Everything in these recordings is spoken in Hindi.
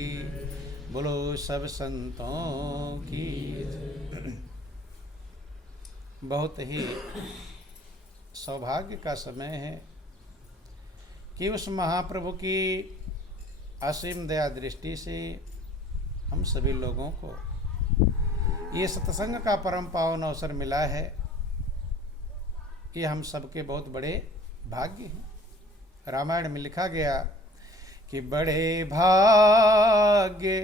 की, बोलो सब संतों की। बहुत ही सौभाग्य का समय है कि उस महाप्रभु की असीम दया दृष्टि से हम सभी लोगों को ये सत्संग का परम पावन अवसर मिला है। ये हम सबके बहुत बड़े भाग्य हैं। रामायण में लिखा गया कि बड़े भाग्य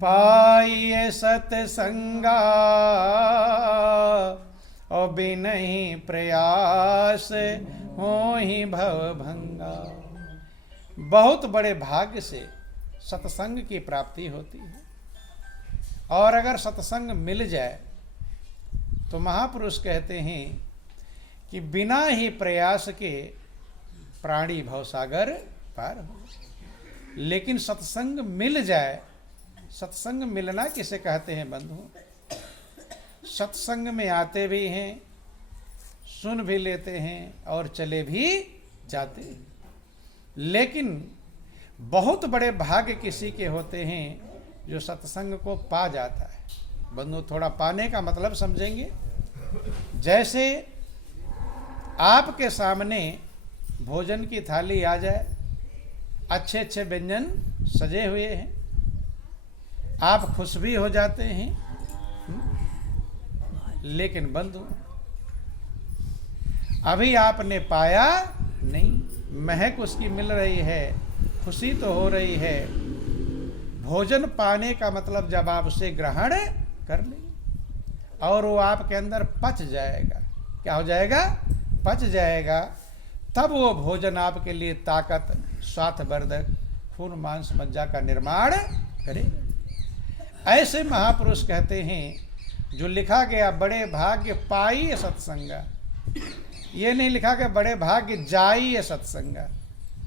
पाइए सत्संगा और बिनहि प्रयास हो ही भव भंगा। बहुत बड़े भाग्य से सत्संग की प्राप्ति होती है, और अगर सत्संग मिल जाए तो महापुरुष कहते हैं कि बिना ही प्रयास के प्राणी भवसागर पार हो। लेकिन सत्संग मिल जाए, सत्संग मिलना किसे कहते हैं बंधु? सत्संग में आते भी हैं, सुन भी लेते हैं और चले भी जाते हैं। लेकिन बहुत बड़े भाग्य किसी के होते हैं जो सत्संग को पा जाता है। बंधु, थोड़ा पाने का मतलब समझेंगे। जैसे आपके सामने भोजन की थाली आ जाए, अच्छे अच्छे व्यंजन सजे हुए हैं, आप खुश भी हो जाते हैं। लेकिन बंधु, अभी आपने पाया नहीं, महक उसकी मिल रही है, खुशी तो हो रही है। भोजन पाने का मतलब जब आप उसे ग्रहण कर लेंगे और वो आपके अंदर पच जाएगा। क्या हो जाएगा? पच जाएगा। तब वो भोजन आपके लिए ताकत, स्वास्थ्यवर्धक, खून मांस मज्जा का निर्माण करेगा। ऐसे महापुरुष कहते हैं, जो लिखा गया बड़े भाग्य पाइए सत्संगा, ये नहीं लिखा गया बड़े भाग्य जाइए सत्संगा।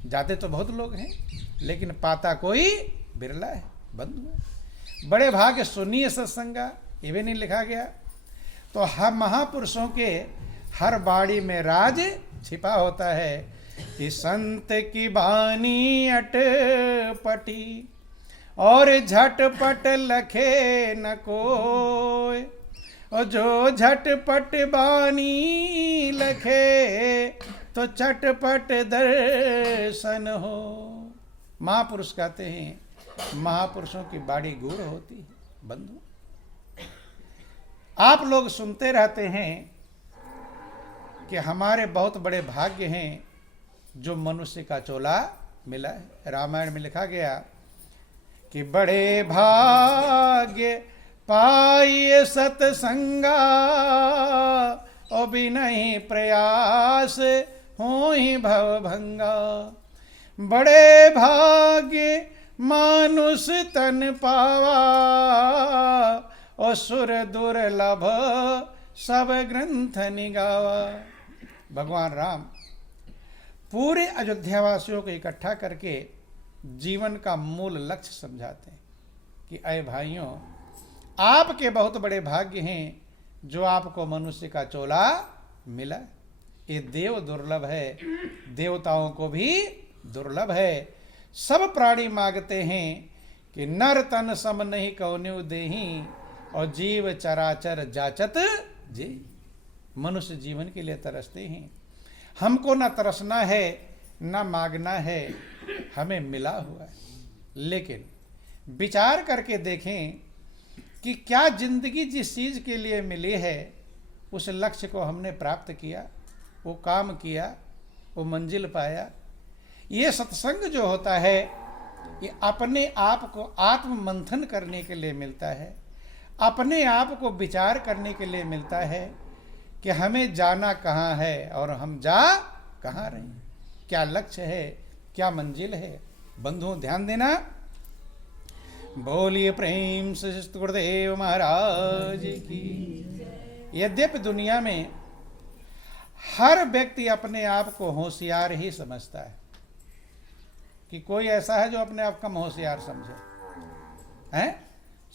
जाते तो बहुत लोग हैं, लेकिन पाता कोई बिरला है बंधु। बड़े भाग्य सुनिए सत्संगा, ये भी नहीं लिखा गया। तो हम महापुरुषों के हर बाड़ी में राज छिपा होता है कि संत की बानी अटपटी और झटपट लखे न कोय, और जो झटपट बानी लखे तो चटपट दर्शन हो। महापुरुष कहते हैं, महापुरुषों की बाड़ी गूढ़ होती है बंधु। आप लोग सुनते रहते हैं कि हमारे बहुत बड़े भाग्य हैं जो मनुष्य का चोला मिला है। रामायण में लिखा गया कि बड़े भाग्य पाइए सत्संगा और बिनहि प्रयास हो ही भव भंगा। बड़े भाग्य मानुष तन पावा और सुर दुर्लभ सब ग्रंथ निगावा। भगवान राम पूरे अयोध्या वासियों को इकट्ठा करके जीवन का मूल लक्ष्य समझाते हैं कि अय भाइयों, आपके बहुत बड़े भाग्य हैं जो आपको मनुष्य का चोला मिला। ये देव दुर्लभ है, देवताओं को भी दुर्लभ है। सब प्राणी मांगते हैं कि नर तन सम नहीं कौन्यु देही और जीव चराचर जाचत जी। मनुष्य जीवन के लिए तरसते हैं। हमको ना तरसना है ना मांगना है, हमें मिला हुआ है। लेकिन विचार करके देखें कि क्या जिंदगी जिस चीज के लिए मिली है उस लक्ष्य को हमने प्राप्त किया, वो काम किया, वो मंजिल पाया। ये सत्संग जो होता है ये अपने आप को आत्म मंथन करने के लिए मिलता है, अपने आप को विचार करने के लिए मिलता है कि हमें जाना कहाँ है और हम जा कहाँ रहे हैं, क्या लक्ष्य है, क्या मंजिल है। बंधुओं ध्यान देना। बोलिए प्रेम से गुरुदेव महाराज की। यद्यपि दुनिया में हर व्यक्ति अपने आप को होशियार ही समझता है, कि कोई ऐसा है जो अपने आप कम होशियार समझे हैं?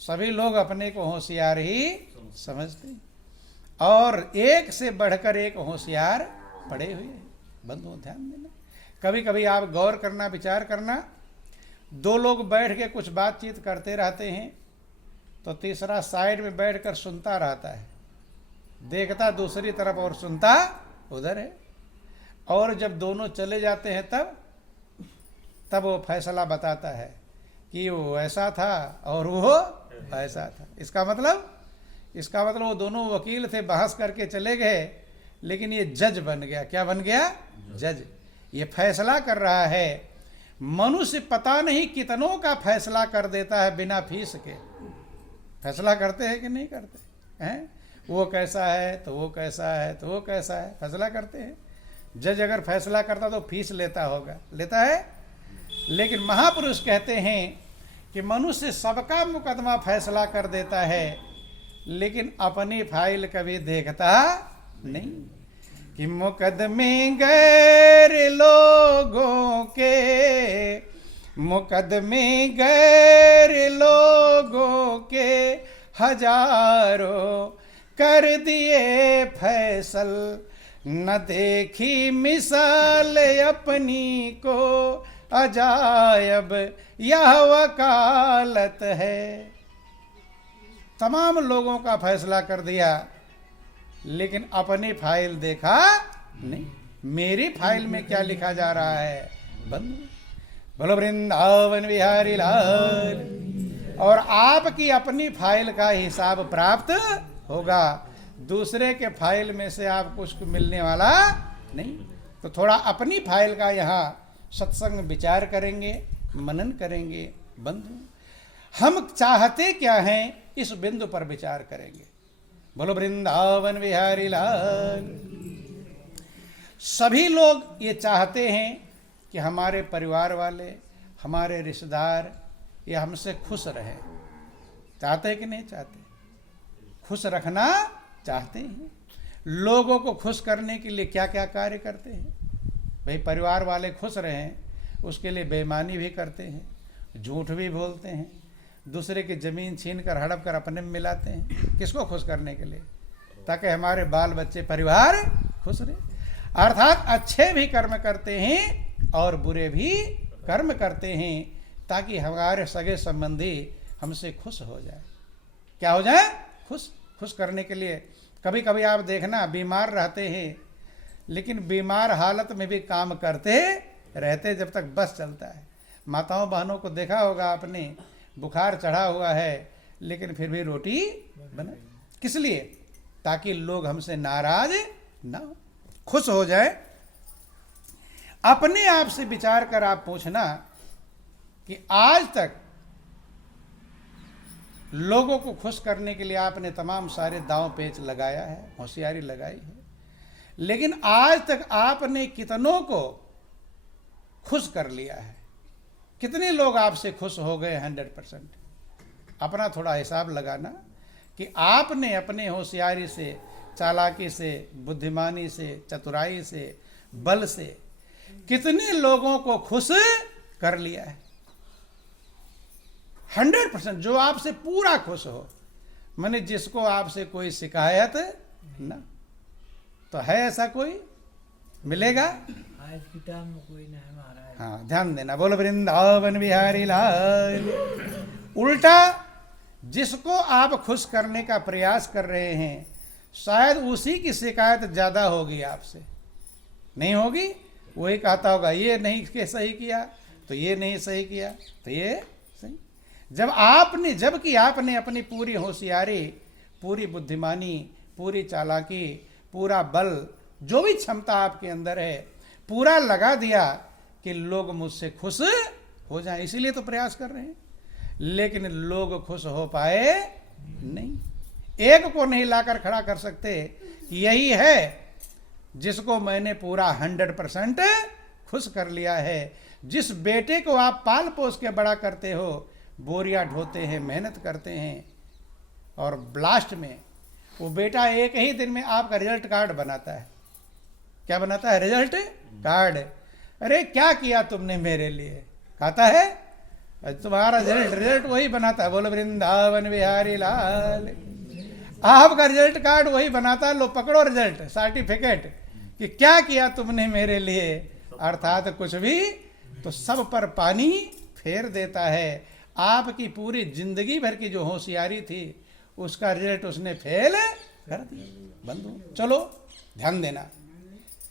सभी लोग अपने को होशियार ही समझते हैं और एक से बढ़कर एक होशियार पड़े हुए हैं। बंधुओं ध्यान देना। कभी कभी आप गौर करना, विचार करना, दो लोग बैठ के कुछ बातचीत करते रहते हैं तो तीसरा साइड में बैठकर सुनता रहता है, देखता दूसरी तरफ और सुनता उधर है। और जब दोनों चले जाते हैं तब वो फैसला बताता है कि वो ऐसा था और वो ऐसा था। इसका मतलब वो दोनों वकील थे, बहस करके चले गए, लेकिन ये जज बन गया। क्या बन गया? जज। ये फैसला कर रहा है। मनुष्य पता नहीं कितनों का फैसला कर देता है बिना फीस के। फैसला करते हैं कि नहीं करते हैं? वो कैसा है तो वो कैसा है तो वो कैसा है, फैसला करते हैं। जज अगर फैसला करता तो फीस लेता होगा, लेता है? लेकिन महापुरुष कहते हैं कि मनुष्य सबका मुकदमा फैसला कर देता है, लेकिन अपनी फाइल कभी देखता नहीं। कि मुकदमे गैर लोगों के, मुकदमे गैर लोगों के हजारों कर दिए फैसल, न देखी मिसाल अपनी को अजायब यह वकालत है। तमाम लोगों का फैसला कर दिया, लेकिन अपनी फाइल देखा नहीं। मेरी फाइल में क्या लिखा जा रहा है? बंद। बोलो वृंदावन बिहारी लाल। और आपकी अपनी फाइल का हिसाब प्राप्त होगा, दूसरे के फाइल में से आप कुछ मिलने वाला नहीं। तो थोड़ा अपनी फाइल का यहाँ सत्संग विचार करेंगे, मनन करेंगे। बंधु, हम चाहते क्या हैं, इस बिंदु पर विचार करेंगे। बोलो वृंदावन बिहारी लाल। सभी लोग ये चाहते हैं कि हमारे परिवार वाले, हमारे रिश्तेदार ये हमसे खुश रहे। चाहते हैं कि नहीं चाहते? खुश रखना चाहते हैं। लोगों को खुश करने के लिए क्या क्या कार्य करते हैं? भाई परिवार वाले खुश रहें, उसके लिए बेईमानी भी करते हैं, झूठ भी बोलते हैं, दूसरे की ज़मीन छीन कर हड़प कर अपने में मिलाते हैं। किसको खुश करने के लिए? ताकि हमारे बाल बच्चे परिवार खुश रहे। अर्थात अच्छे भी कर्म करते हैं और बुरे भी कर्म करते हैं, ताकि हमारे सगे संबंधी हमसे खुश हो जाए। क्या हो जाए? खुश करने के लिए। कभी कभी आप देखना, बीमार रहते हैं, लेकिन बीमार हालत में भी काम करते रहते जब तक बस चलता है। माताओं बहनों को देखा होगा आपने, बुखार चढ़ा हुआ है लेकिन फिर भी रोटी बना। किस लिए? ताकि लोग हमसे नाराज ना हो, खुश हो जाए। अपने आप से विचार कर आप पूछना कि आज तक लोगों को खुश करने के लिए आपने तमाम सारे दांव पेच लगाया है, होशियारी लगाई है, लेकिन आज तक आपने कितनों को खुश कर लिया है? कितने लोग आपसे खुश हो गए 100%? अपना थोड़ा हिसाब लगाना कि आपने अपने होशियारी से, चालाकी से, बुद्धिमानी से, चतुराई से, बल से कितने लोगों को खुश कर लिया है। 100% जो आपसे पूरा खुश हो, माने जिसको आपसे कोई शिकायत ना। तो है ऐसा कोई? मिलेगा? आज की टाइम में कोई नहीं है महाराज। हाँ, ध्यान देना। बोलो वृंदावन बिहारी लाल। उल्टा जिसको आप खुश करने का प्रयास कर रहे हैं, शायद उसी की शिकायत ज्यादा होगी आपसे। नहीं होगी? वही कहता होगा ये नहीं के सही किया, तो ये नहीं सही किया, तो ये सही। जबकि आपने अपनी पूरी होशियारी, पूरी बुद्धिमानी, पूरी चालाकी, पूरा बल, जो भी क्षमता आपके अंदर है, पूरा लगा दिया कि लोग मुझसे खुश हो जाएं, इसीलिए तो प्रयास कर रहे हैं। लेकिन लोग खुश हो पाए नहीं। एक को नहीं लाकर खड़ा कर सकते। यही है जिसको मैंने पूरा 100% खुश कर लिया है। जिस बेटे को आप पाल पोस के बड़ा करते हो, बोरियां ढोते हैं, मेहनत करते हैं, और ब्लास्ट में वो बेटा एक ही दिन में आपका रिजल्ट कार्ड बनाता है। क्या बनाता है? Result card. अरे क्या किया तुमने मेरे लिए? कहता है तुम्हारा रिजल्ट वही बनाता है। बोलो वृंदावन बिहारी लाल। आपका रिजल्ट कार्ड वही बनाता है। लो पकड़ो रिजल्ट, सर्टिफिकेट, कि क्या किया तुमने मेरे लिए। अर्थात कुछ भी। तो सब पर पानी फेर देता है। आपकी पूरी जिंदगी भर की जो होशियारी थी उसका रिजल्ट उसने फेल कर दिया। बंधु चलो ध्यान देना,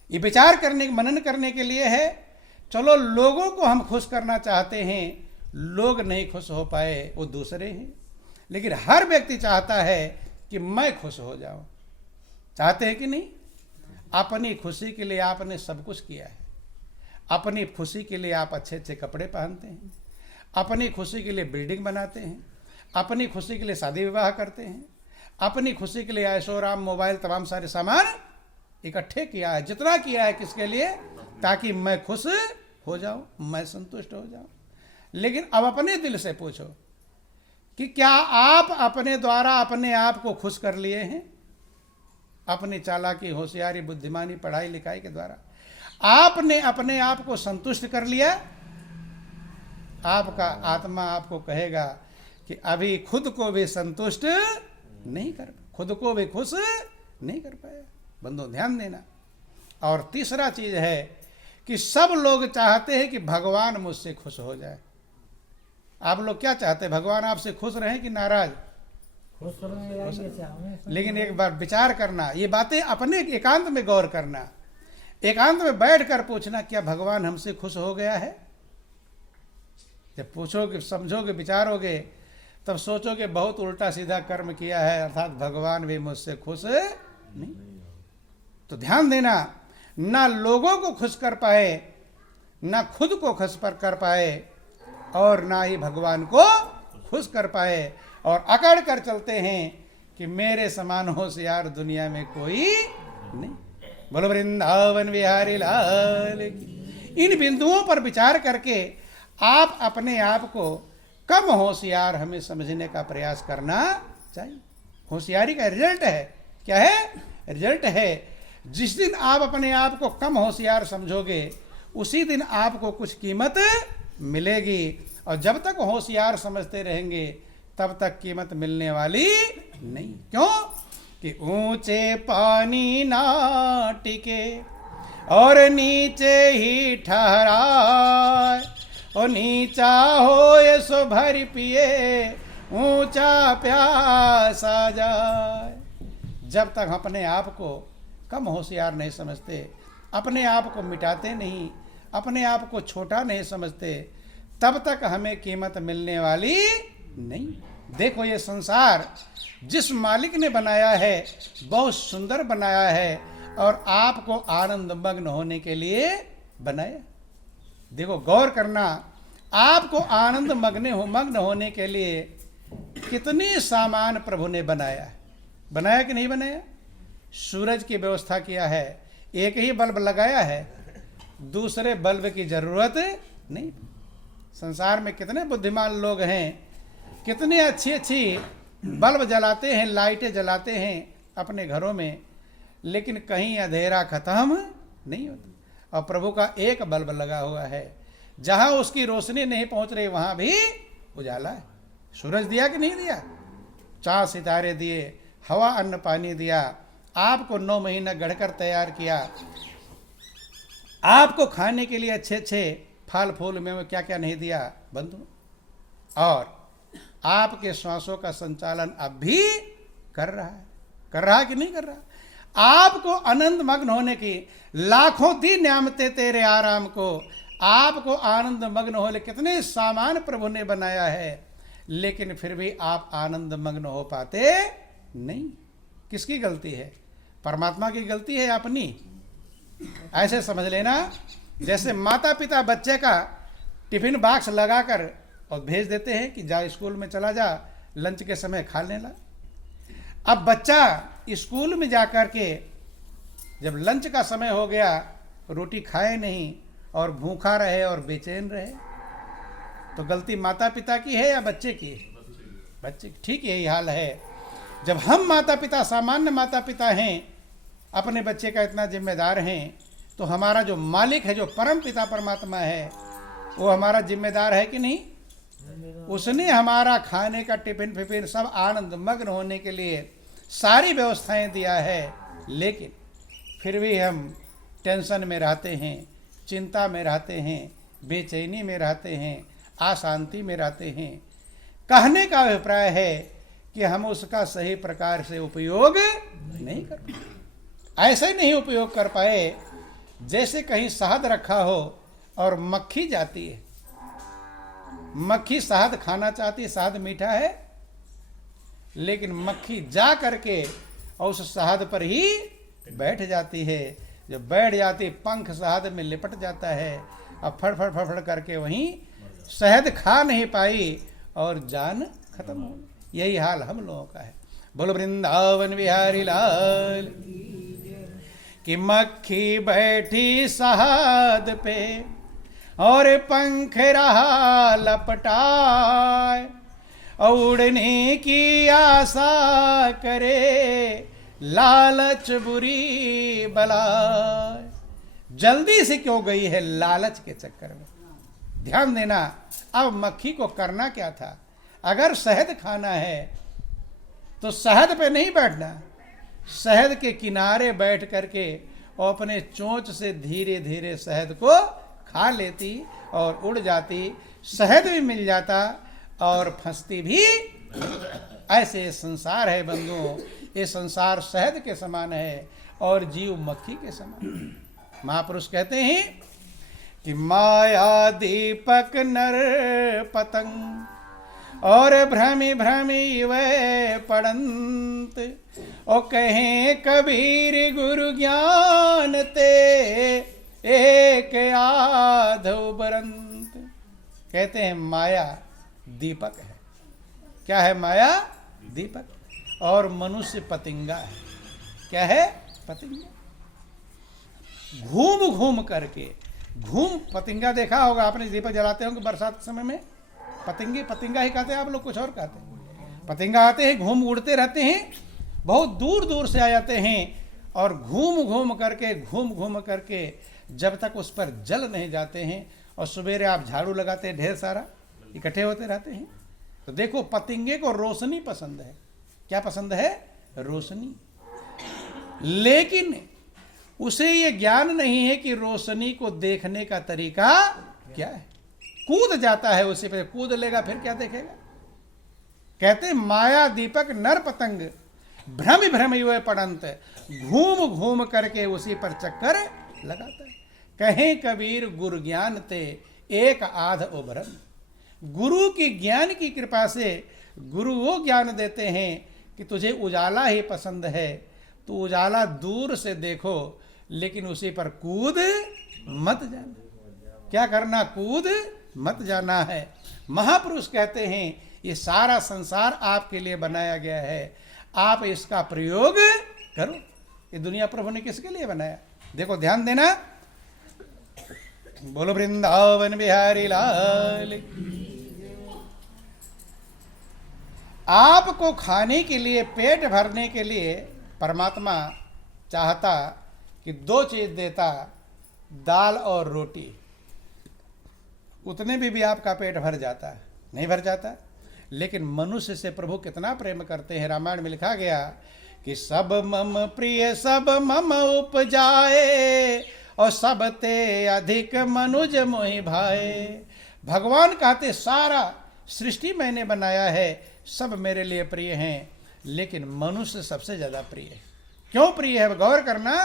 ये विचार करने मनन करने के लिए है। चलो लोगों को हम खुश करना चाहते हैं, लोग नहीं खुश हो पाए वो दूसरे हैं, लेकिन हर व्यक्ति चाहता है कि मैं खुश हो जाऊं। चाहते हैं कि नहीं? अपनी खुशी के लिए आपने सब कुछ किया है। अपनी खुशी के लिए आप अच्छे अच्छे कपड़े पहनते हैं, अपनी खुशी के लिए बिल्डिंग बनाते हैं, अपनी खुशी के लिए शादी विवाह करते हैं, अपनी खुशी के लिए ऐशोराम मोबाइल तमाम सारे सामान इकट्ठे किया है। जितना किया है किसके लिए? ताकि मैं खुश हो जाऊं, मैं संतुष्ट हो जाऊं। लेकिन अब अपने दिल से पूछो कि क्या आप अपने द्वारा अपने आप को खुश कर लिए हैं? अपनी चालाकी, होशियारी, बुद्धिमानी, पढ़ाई लिखाई के द्वारा आपने अपने आप को संतुष्ट कर लिया? आपका आत्मा आपको कहेगा कि अभी खुद को भी संतुष्ट नहीं कर, खुद को भी खुश नहीं कर पाया। बंधु ध्यान देना। और तीसरा चीज है कि सब लोग चाहते हैं कि भगवान मुझसे खुश हो जाए। आप लोग क्या चाहते हैं? भगवान आपसे खुश रहें कि नाराज? खुश रहना। लेकिन एक बार विचार करना, ये बातें अपने एकांत में गौर करना, एकांत में बैठकर पूछना, क्या भगवान हमसे खुश हो गया है? जब पूछोगे, समझोगे, विचारोगे, तब सोचोगे बहुत उल्टा सीधा कर्म किया है, अर्थात भगवान भी मुझसे खुश नहीं। तो ध्यान देना, ना लोगों को खुश कर पाए, ना खुद को खुश कर पाए, और ना ही भगवान को खुश कर पाए, और अकड़ कर चलते हैं कि मेरे समान होशियार दुनिया में कोई नहीं। बोलो वृंदावन बिहारी लाल की। इन बिंदुओं पर विचार करके आप अपने आप को कम होशियार हमें समझने का प्रयास करना चाहिए। होशियारी का रिजल्ट है क्या है? रिजल्ट है जिस दिन आप अपने आप को कम होशियार समझोगे उसी दिन आपको कुछ कीमत मिलेगी, और जब तक होशियार समझते रहेंगे तब तक कीमत मिलने वाली नहीं। क्यों? कि ऊंचे पानी ना टिके और नीचे ही ठहराए, और नीचा हो ये सो भर पिए, ऊंचा प्यासा जाए। जब तक अपने आप को कम होशियार नहीं समझते, अपने आप को मिटाते नहीं, अपने आप को छोटा नहीं समझते, तब तक हमें कीमत मिलने वाली नहीं। देखो ये संसार जिस मालिक ने बनाया है बहुत सुंदर बनाया है, और आपको आनंद मग्न होने के लिए बनाया। देखो गौर करना, आपको आनंद मग्न होने के लिए कितनी सामान प्रभु ने बनाया है। बनाया कि नहीं बनाया? सूरज की व्यवस्था किया है, एक ही बल्ब लगाया है, दूसरे बल्ब की जरूरत नहीं। संसार में कितने बुद्धिमान लोग हैं, कितनी अच्छी अच्छी बल्ब जलाते हैं, लाइटें जलाते हैं अपने घरों में, लेकिन कहीं अंधेरा खत्म नहीं होता। और प्रभु का एक बल्ब लगा हुआ है, जहां उसकी रोशनी नहीं पहुंच रही वहां भी उजाला है। सूरज दिया कि नहीं दिया? चांद सितारे दिए, हवा अन्न पानी दिया, आपको 9 महीना गढ़कर तैयार किया, आपको खाने के लिए अच्छे अच्छे फल फूल में क्या क्या नहीं दिया बंधु, और आपके श्वासों का संचालन अब भी कर रहा है कि नहीं कर रहा? आपको आनंद मग्न होने की लाखों दी न्यामतें तेरे आराम को, आपको आनंद मग्न होने कितने सामान प्रभु ने बनाया है, लेकिन फिर भी आप आनंद मग्न हो पाते नहीं। किसकी गलती है? परमात्मा की गलती है अपनी? ऐसे समझ लेना जैसे माता पिता बच्चे का टिफिन बॉक्स लगाकर और भेज देते हैं कि जा स्कूल में चला जा, लंच के समय खा लेना। अब बच्चा स्कूल में जाकर के जब लंच का समय हो गया रोटी खाए नहीं और भूखा रहे और बेचैन रहे, तो गलती माता पिता की है या बच्चे की? बच्चे की। ठीक यही हाल है। जब हम माता पिता सामान्य माता पिता हैं, अपने बच्चे का इतना जिम्मेदार हैं, तो हमारा जो मालिक है, जो परम पिता परमात्मा है, वो हमारा जिम्मेदार है कि नहीं? उसने हमारा खाने का टिफिन फिफिन सब आनंद मग्न होने के लिए सारी व्यवस्थाएं दिया है, लेकिन फिर भी हम टेंशन में रहते हैं, चिंता में रहते हैं, बेचैनी में रहते हैं, अशांति में रहते हैं। कहने का अभिप्राय है कि हम उसका सही प्रकार से उपयोग नहीं कर पाए। ऐसे नहीं उपयोग कर पाए जैसे कहीं शहद रखा हो और मक्खी जाती है। मक्खी शहद खाना चाहती है, शहद मीठा है, लेकिन मक्खी जा करके और उस शहद पर ही बैठ जाती है। जब बैठ जाती, पंख शहद में लिपट जाता है और फड़ फड़ करके वहीं शहद खा नहीं पाई और जान खत्म हो। यही हाल हम लोगों का है। बोलो वृंदावन बिहारी लाल कि मक्खी बैठी शहद पे और पंख रहा लपटाए, उड़ने की आशा करे लालच बुरी बलाए। जल्दी से क्यों गई है? लालच के चक्कर में। ध्यान देना, अब मक्खी को करना क्या था? अगर शहद खाना है तो शहद पे नहीं बैठना, शहद के किनारे बैठ करके और अपने चोंच से धीरे धीरे शहद को खा लेती और उड़ जाती, शहद भी मिल जाता और फंसती भी। ऐसे संसार है बंधुओं, ये संसार शहद के समान है और जीव मक्खी के समान। महापुरुष कहते हैं कि माया दीपक नर पतंग और भ्रमि भ्रमि वह पड़ंत, ओ कहें कबीर गुरु ज्ञान ते एक आधो बरंत। कहते हैं माया दीपक है। क्या है माया? दीपक। और मनुष्य पतंगा है। क्या है? पतंगा। घूम घूम करके पतंगा देखा होगा आपने, दीपक जलाते होंगे बरसात के समय में। पतंगा ही कहते हैं, आप लोग कुछ और कहते हैं। पतंगा आते हैं, घूम उड़ते रहते हैं, बहुत दूर दूर से आ जाते हैं और घूम घूम करके जब तक उस पर जल नहीं जाते हैं। और सवेरे आप झाड़ू लगाते हैं, ढेर सारा इकट्ठे होते रहते हैं। तो देखो, पतंगे को रोशनी पसंद है। क्या पसंद है? रोशनी। लेकिन उसे ये ज्ञान नहीं है कि रोशनी को देखने का तरीका क्या है। कूद जाता है उसी पे, कूद लेगा फिर क्या देखेगा। कहते माया दीपक नर पतंग भ्रम भ्रम युवे पड़ंत, घूम घूम करके उसी पर चक्कर लगाता है। कहें कबीर गुरु ज्ञान ते एक आध उभरन। गुरु की ज्ञान की कृपा से गुरु वो ज्ञान देते हैं कि तुझे उजाला ही पसंद है, तो उजाला दूर से देखो, लेकिन उसी पर कूद मत जाना। क्या करना? कूद मत जाना है। महापुरुष कहते हैं ये सारा संसार आपके लिए बनाया गया है, आप इसका प्रयोग करो। ये दुनिया प्रभु ने किसके लिए बनाया? देखो, ध्यान देना। बोलो वृंदावन बिहारी लाल। आपको खाने के लिए, पेट भरने के लिए परमात्मा चाहता कि दो चीज देता, दाल और रोटी। उतने भी आपका पेट भर जाता, नहीं भर जाता। लेकिन मनुष्य से प्रभु कितना प्रेम करते हैं। रामायण में लिखा गया कि सब मम प्रिय सब मम उपजाए और सब ते अधिक मनुज मोहि भाए। भगवान कहते सारा सृष्टि मैंने बनाया है, सब मेरे लिए प्रिय हैं, लेकिन मनुष्य सबसे ज्यादा प्रिय है। क्यों प्रिय है? गौर करना।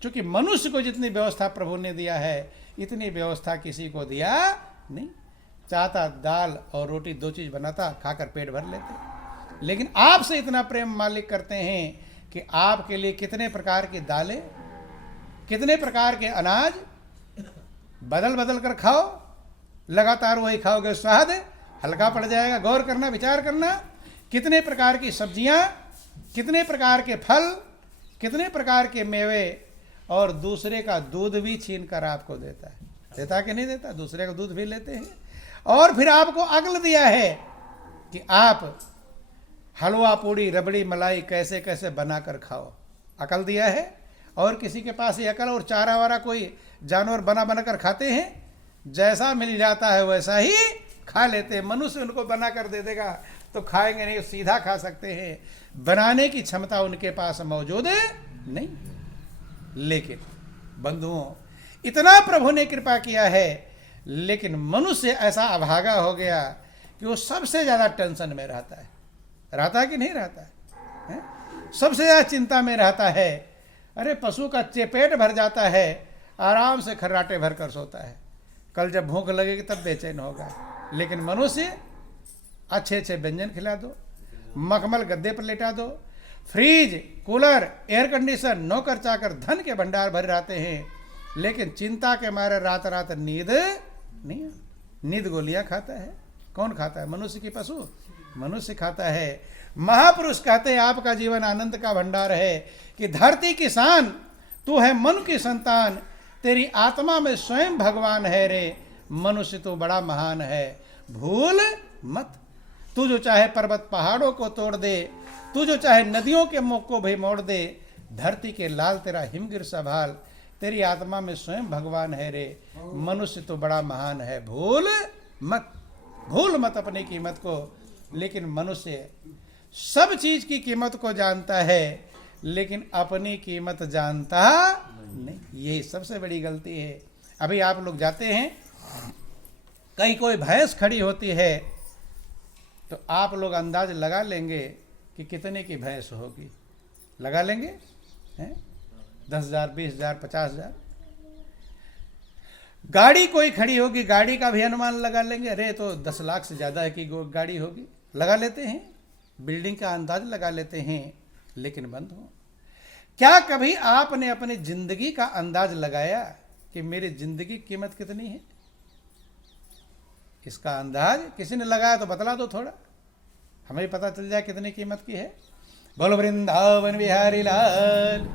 क्योंकि मनुष्य को जितनी व्यवस्था प्रभु ने दिया है, इतनी व्यवस्था किसी को दिया नहीं। चाहता दाल और रोटी, दो चीज बनाता, खाकर पेट भर लेते। लेकिन आपसे इतना प्रेम मालिक करते हैं कि आपके लिए कितने प्रकार की दालें, कितने प्रकार के अनाज बदल बदल कर खाओ। लगातार वही खाओगे, स्वाद हल्का पड़ जाएगा। गौर करना, विचार करना। कितने प्रकार की सब्जियां, कितने प्रकार के फल, कितने प्रकार के मेवे, और दूसरे का दूध भी छीन कर आपको देता है। देता कि नहीं देता? दूसरे का दूध भी लेते हैं। और फिर आपको अक्ल दिया है कि आप हलवा पूड़ी रबड़ी मलाई कैसे कैसे बनाकर खाओ। अकल दिया है। और किसी के पास ये अकल और चारा वारा कोई जानवर बना कर खाते हैं? जैसा मिल जाता है वैसा ही खा लेते हैं। मनुष्य उनको बना कर दे देगा तो खाएंगे नहीं, सीधा खा सकते हैं। बनाने की क्षमता उनके पास मौजूद नहीं। लेकिन बंधुओं, इतना प्रभु ने कृपा किया है, लेकिन मनुष्य ऐसा अभागा हो गया कि वो सबसे ज़्यादा टेंशन में रहता है कि नहीं रहता है? सबसे ज़्यादा चिंता में रहता है। अरे पशु का पेट भर जाता है, आराम से खर्राटे भर कर सोता है, कल जब भूख लगेगी तब बेचैन होगा। लेकिन मनुष्य अच्छे अच्छे व्यंजन खिला दो, मखमल गद्दे पर लेटा दो, फ्रिज, कूलर, एयर कंडीशन, नौकर चाकर, धन के भंडार भरे रहते हैं, लेकिन चिंता के मारे रात रात नींद नहीं। नींद गोलियां खाता है। कौन खाता है? मनुष्य की पशु? मनुष्य खाता है। महापुरुष कहते हैं आपका जीवन आनंद का भंडार है कि धरती की शान, तू है मन की संतान, तेरी आत्मा में स्वयं भगवान है रे, मनुष्य तो बड़ा महान है, भूल मत। तू जो चाहे पर्वत पहाड़ों को तोड़ दे, तू जो चाहे नदियों के मुख को भी मोड़ दे, धरती के लाल तेरा हिमगिर संभाल, तेरी आत्मा में स्वयं भगवान है रे, मनुष्य तो बड़ा महान है, भूल मत। भूल मत अपनी कीमत को। लेकिन मनुष्य सब चीज की कीमत को जानता है, लेकिन अपनी कीमत जानता नहीं। ये सबसे बड़ी गलती है। अभी आप लोग जाते हैं, कहीं कोई भैंस खड़ी होती है तो आप लोग अंदाज लगा लेंगे कि कितने की भैंस होगी। लगा लेंगे हैं? 10,000, 20,000, 50,000। गाड़ी कोई खड़ी होगी, गाड़ी का भी अनुमान लगा लेंगे, अरे तो 10 लाख से ज़्यादा की गाड़ी होगी, लगा लेते हैं। बिल्डिंग का अंदाज लगा लेते हैं। लेकिन बंधु, क्या कभी आपने अपनी जिंदगी का अंदाज लगाया कि मेरी जिंदगी की कीमत कितनी है? इसका अंदाज किसी ने लगाया तो बतला दो थोड़ा, हमें पता चल जाए कितनी कीमत की है। बोलो वृंदावन बिहारी लाल।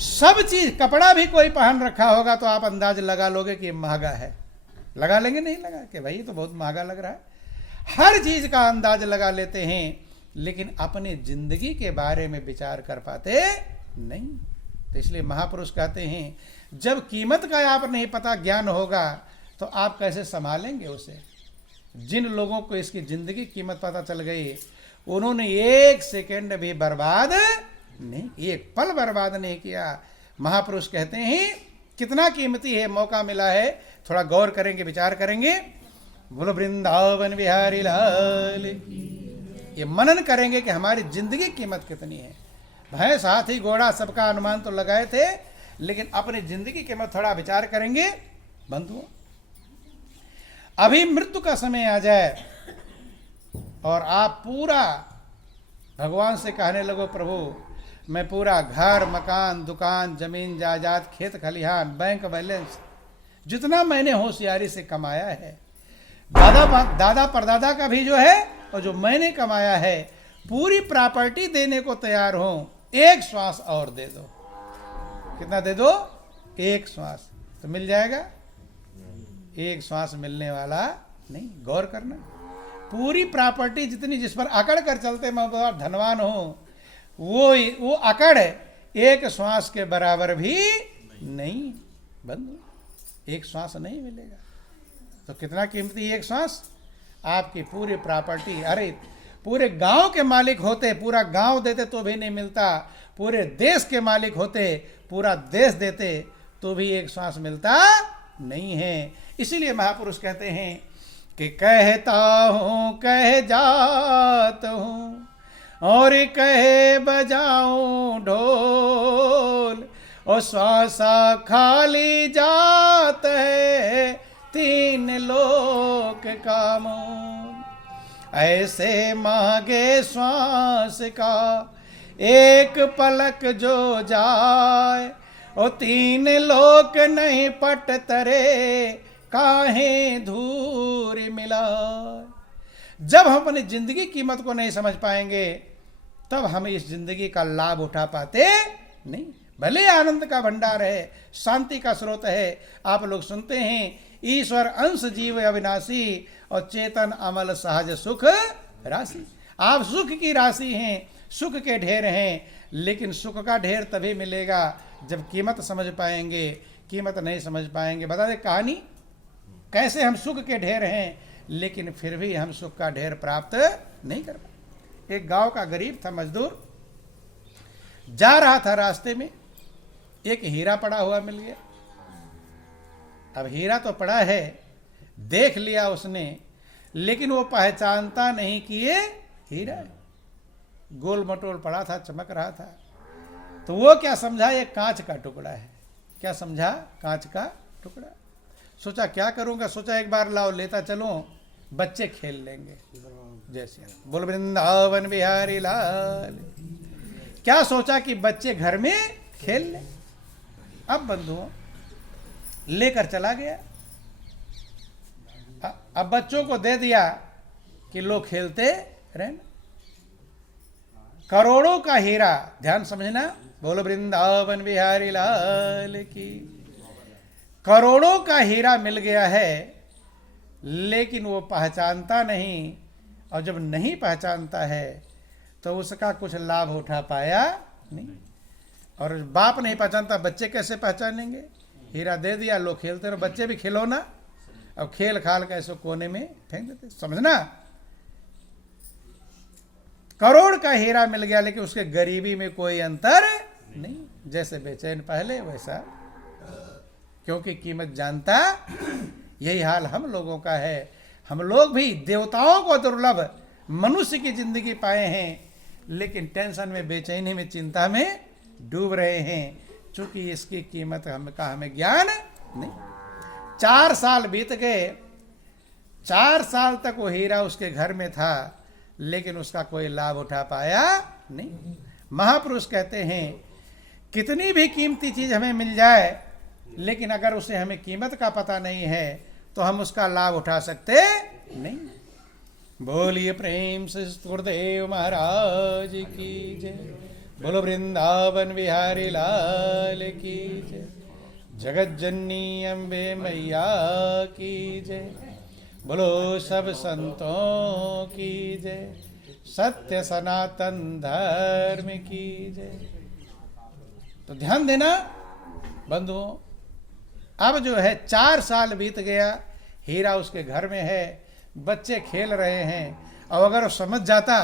सब चीज, कपड़ा भी कोई पहन रखा होगा तो आप अंदाज लगा लोगे कि महंगा है। लगा लेंगे? नहीं लगा कि भाई तो बहुत महंगा लग रहा है। हर चीज का अंदाज लगा लेते हैं, लेकिन अपनी जिंदगी के बारे में विचार कर पाते नहीं। तो इसलिए महापुरुष कहते हैं, जब कीमत का आप नहीं पता ज्ञान होगा तो आप कैसे संभालेंगे उसे। जिन लोगों को इसकी जिंदगी कीमत पता चल गई, उन्होंने एक सेकंड भी बर्बाद नहीं, एक पल बर्बाद नहीं किया। महापुरुष कहते हैं कितना कीमती है, मौका मिला है, थोड़ा गौर करेंगे, विचार करेंगे। बोलो वृंदावन बिहारी लाल। ये मनन करेंगे कि हमारी जिंदगी की कीमत कितनी है। भैंस, हाथी, घोड़ा सबका अनुमान तो लगाए थे, लेकिन अपनी जिंदगी की कीमत थोड़ा विचार करेंगे। बंधुओं, अभी मृत्यु का समय आ जाए और आप पूरा भगवान से कहने लगो, प्रभु मैं पूरा घर, मकान, दुकान, जमीन जायदाद, खेत खलिहान, बैंक बैलेंस, जितना मैंने होशियारी से कमाया है, दादा परदादा का भी जो है और जो मैंने कमाया है, पूरी प्रॉपर्टी देने को तैयार हूं, एक श्वास और दे दो। कितना दे दो? एक श्वास। तो मिल जाएगा? एक श्वास मिलने वाला नहीं। गौर करना, पूरी प्रॉपर्टी जितनी, जिस पर अकड़ कर चलते मैं बहुत धनवान हूं, वो अकड़ एक श्वास के बराबर भी नहीं। बंधु, एक श्वास नहीं मिलेगा। तो कितना कीमती एक श्वास? आपकी पूरी प्रॉपर्टी, अरे पूरे गांव के मालिक होते, पूरा गांव देते तो भी नहीं मिलता, पूरे देश के मालिक होते, पूरा देश देते तो भी एक श्वास मिलता नहीं है। इसीलिए महापुरुष कहते हैं कि कहता हूँ कह जात हूँ और कहे बजाऊं ढोल, और श्वासा खाली जात है 3 लोक का मोल। ऐसे मांगे श्वास का एक पलक जो जाए, और 3 लोक नहीं पट तरे काहे धूर मिलाए। जब हम अपनी जिंदगी की कीमत को नहीं समझ पाएंगे, तब हम इस जिंदगी का लाभ उठा पाते नहीं। भले आनंद का भंडार है, शांति का स्रोत है। आप लोग सुनते हैं, ईश्वर अंश जीव अविनाशी और चेतन अमल सहज सुख राशि। आप सुख की राशि हैं, सुख के ढेर हैं, लेकिन सुख का ढेर तभी मिलेगा जब कीमत समझ पाएंगे। कीमत नहीं समझ पाएंगे। बता दे कहानी, कैसे हम सुख के ढेर हैं, लेकिन फिर भी हम सुख का ढेर प्राप्त नहीं कर पाए। एक गांव का गरीब था, मजदूर, जा रहा था, रास्ते में एक हीरा पड़ा हुआ मिल गया। अब हीरा तो पड़ा है, देख लिया उसने, लेकिन वो पहचानता नहीं कि ये हीरा है। गोल मटोल पड़ा था, चमक रहा था, तो वो क्या समझा, ये कांच का टुकड़ा है। क्या समझा? कांच का टुकड़ा। सोचा क्या करूंगा, सोचा एक बार लाओ लेता चलूं, बच्चे खेल लेंगे। जैसे बोल वृंदावन बिहारी लाल। क्या सोचा कि बच्चे घर में खेल लें। अब बंधुओं लेकर चला गया, अब बच्चों को दे दिया कि लोग खेलते रहना। करोड़ों का हीरा, ध्यान समझना, बोलो वृंदावन बिहारी लाल की। करोड़ों का हीरा मिल गया है, लेकिन वो पहचानता नहीं, और जब नहीं पहचानता है तो उसका कुछ लाभ उठा पाया नहीं। और बाप नहीं पहचानता, बच्चे कैसे पहचानेंगे? हीरा दे दिया, लोग खेलते रहो, बच्चे भी खेलो ना, अब खेल खाल का ऐसे कोने में फेंक देते। समझना, करोड़ का हीरा मिल गया, लेकिन उसके गरीबी में कोई अंतर नहीं। जैसे बेचैन पहले वैसा, क्योंकि कीमत जानता। यही हाल हम लोगों का है। हम लोग भी देवताओं को दुर्लभ मनुष्य की जिंदगी पाए हैं, लेकिन टेंशन में, बेचैनी में, चिंता में डूब रहे हैं, चूंकि इसकी कीमत हमें ज्ञान नहीं। 4 साल बीत गए, 4 साल तक वो हीरा उसके घर में था, लेकिन उसका कोई लाभ उठा पाया नहीं। महापुरुष कहते हैं, कितनी भी कीमती चीज हमें मिल जाए, लेकिन अगर उसे हमें कीमत का पता नहीं है तो हम उसका लाभ उठा सकते नहीं। बोलिए प्रेम से गुरुदेव महाराज की जय। बोलो वृंदावन बिहारी लाल की जय। जगत जननी अम्बे मैया की जय। बोलो सब संतों की जय। सत्य सनातन धर्म की जय। तो ध्यान देना बंधुओं, अब जो है 4 साल बीत गया, हीरा उसके घर में है, बच्चे खेल रहे हैं, और अगर वो समझ जाता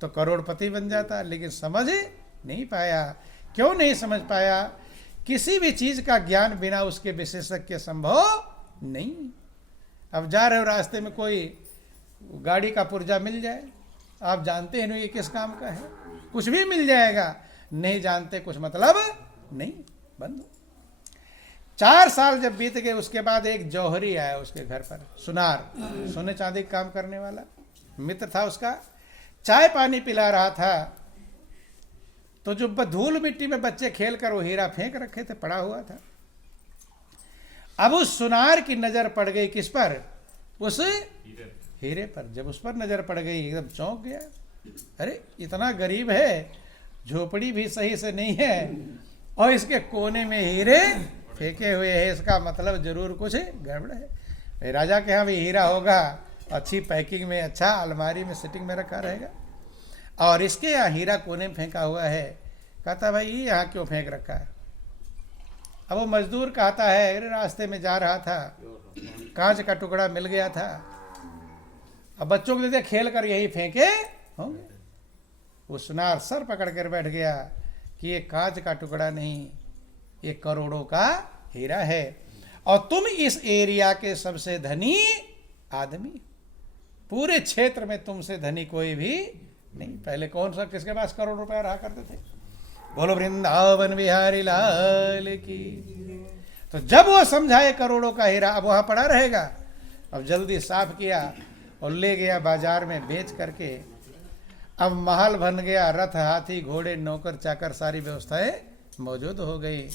तो करोड़पति बन जाता, लेकिन समझ नहीं पाया। क्यों नहीं समझ पाया? किसी भी चीज का ज्ञान बिना उसके विशेषज्ञ संभव नहीं। अब जा रहे हो, रास्ते में कोई गाड़ी का पुर्जा मिल जाए, आप जानते हैं नहीं ये किस काम का है, कुछ भी मिल जाएगा, नहीं जानते कुछ मतलब नहीं। बंधु 4 साल जब बीत गए, उसके बाद एक जौहरी आया उसके घर पर, सुनार, सोने चांदी का काम करने वाला मित्र था उसका। चाय पानी पिला रहा था, तो जो धूल मिट्टी में बच्चे खेल कर वो हीरा फेंक रखे थे, पड़ा हुआ था। अब उस सुनार की नजर पड़ गई किस पर? उस हीरे पर। जब उस पर नजर पड़ गई, एकदम चौंक गया। अरे इतना गरीब है, झोपड़ी भी सही से नहीं है, और इसके कोने में हीरे फेंके हुए हैं, इसका मतलब जरूर कुछ गड़बड़ है। राजा के यहाँ भी हीरा होगा, अच्छी पैकिंग में, अच्छा अलमारी में सिटिंग में रखा रहेगा, और इसके यहाँ हीरा कोने में फेंका हुआ है। कहता भाई ये यहाँ क्यों फेंक रखा है? अब वो मजदूर कहता है, अरे रास्ते में जा रहा था, कांच का टुकड़ा मिल गया था, अब बच्चों को देते खेल कर यही फेंके होंगे। वो सुनार सर पकड़ कर बैठ गया कि ये कांच का टुकड़ा नहीं, ये करोड़ों का हीरा है, और तुम इस एरिया के सबसे धनी आदमी, पूरे क्षेत्र में तुमसे धनी कोई भी नहीं। पहले कौन सा किसके पास करोड़ रुपए रहा करते थे? बोलो वृंदावन बिहारी लाल की। तो जब वो समझाए करोड़ों का हीरा अब वहां पड़ा रहेगा, अब जल्दी साफ किया और ले गया बाजार में बेच करके। अब महल बन गया, रथ हाथी घोड़े नौकर चाकर सारी व्यवस्थाएं मौजूद हो गई।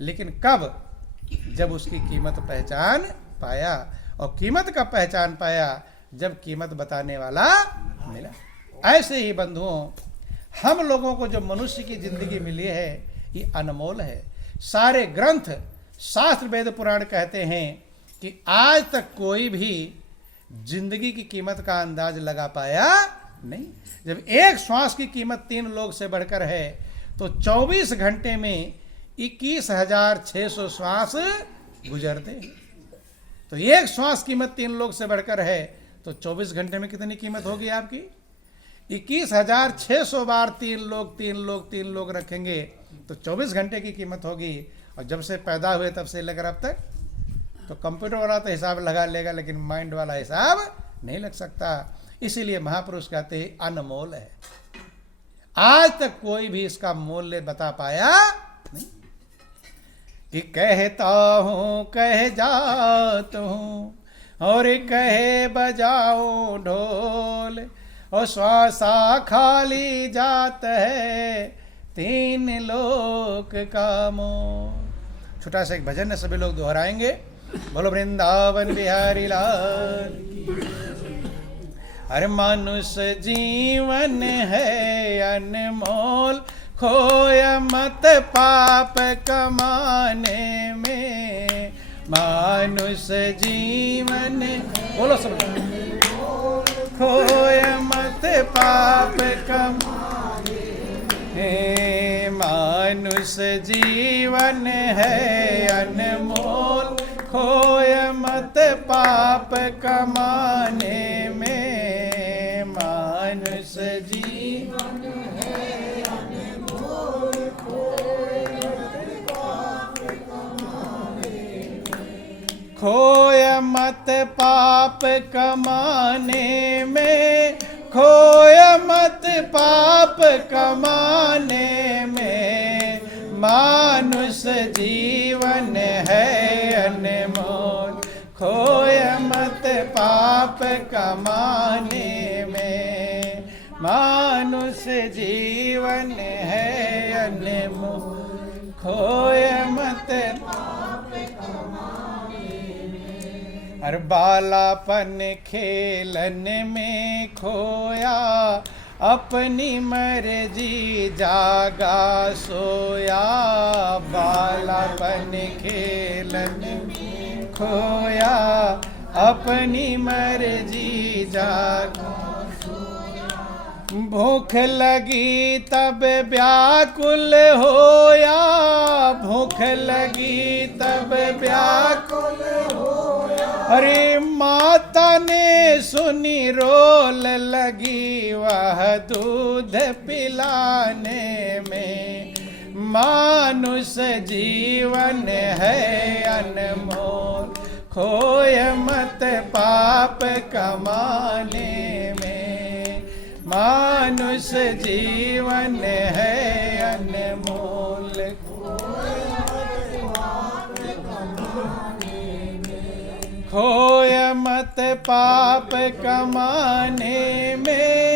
लेकिन कब? जब उसकी कीमत पहचान पाया, और कीमत कब पहचान पाया? जब कीमत बताने वाला मिला। ऐसे ही बंधुओं, हम लोगों को जो मनुष्य की जिंदगी मिली है ये अनमोल है। सारे ग्रंथ, शास्त्र, वेद, पुराण कहते हैं कि आज तक कोई भी जिंदगी की कीमत का अंदाज लगा पाया नहीं। जब एक श्वास की कीमत 3 लोग से बढ़कर है, तो 24 घंटे में 21,600 श्वास गुजरते हैं। तो एक श्वास कीमत 3 लोग से बढ़कर है, तो 24 घंटे में कितनी कीमत होगी आपकी? 21,600 बार 3 लोग रखेंगे तो 24 घंटे की कीमत होगी। और जब से पैदा हुए तब से लेकर अब तक तो कंप्यूटर वाला तो हिसाब लगा लेगा, लेकिन माइंड वाला हिसाब नहीं लग सकता। इसीलिए महापुरुष कहते हैं अनमोल है। आज तक कोई भी इसका मूल्य बता पाया नहीं। कि कहता हूँ कह जात हूँ और कहे बजाओ ढोल, और श्वासा खाली जात है तीन लोक का मोल। छोटा सा एक भजन है, सभी लोग दोहराएंगे। बोलो वृंदावन बिहारी लाल की। अरे मनुष्य जीवन है अनमोल, खोया मत पाप कमाने में। मनुष्य जीवन, बोलो सब, खोया मत पाप कमाने में। मनुष्य जीवन है अनमोल, खोया मत पाप कमाने में। मनुष्य जीवन है अनमोल, खोया मत पाप कमाने में। खोया मत पाप कमाने में, खोया मत पाप कमाने में। मानुष जीवन है अनमोल, खोया मत पाप कमाने में। मानुष जीवन है अनमोल, खोया मत पाप कमाने में। हर बालापन खेलन में खोया, अपनी मर्जी जागा सोया। बालापन खेलन में खोया, अपनी मर्जी जागा सोया। भूख लगी तब व्याकुल होया, भूख लगी तब व्याकुल होया। अरे माता ने सुनी रोल लगी, वह दूध पिलाने में। मानुष जीवन है अनमोल, खोय मत पाप कमाने में। मानुष जीवन है अनमोल, खोय मत पाप कमाने में।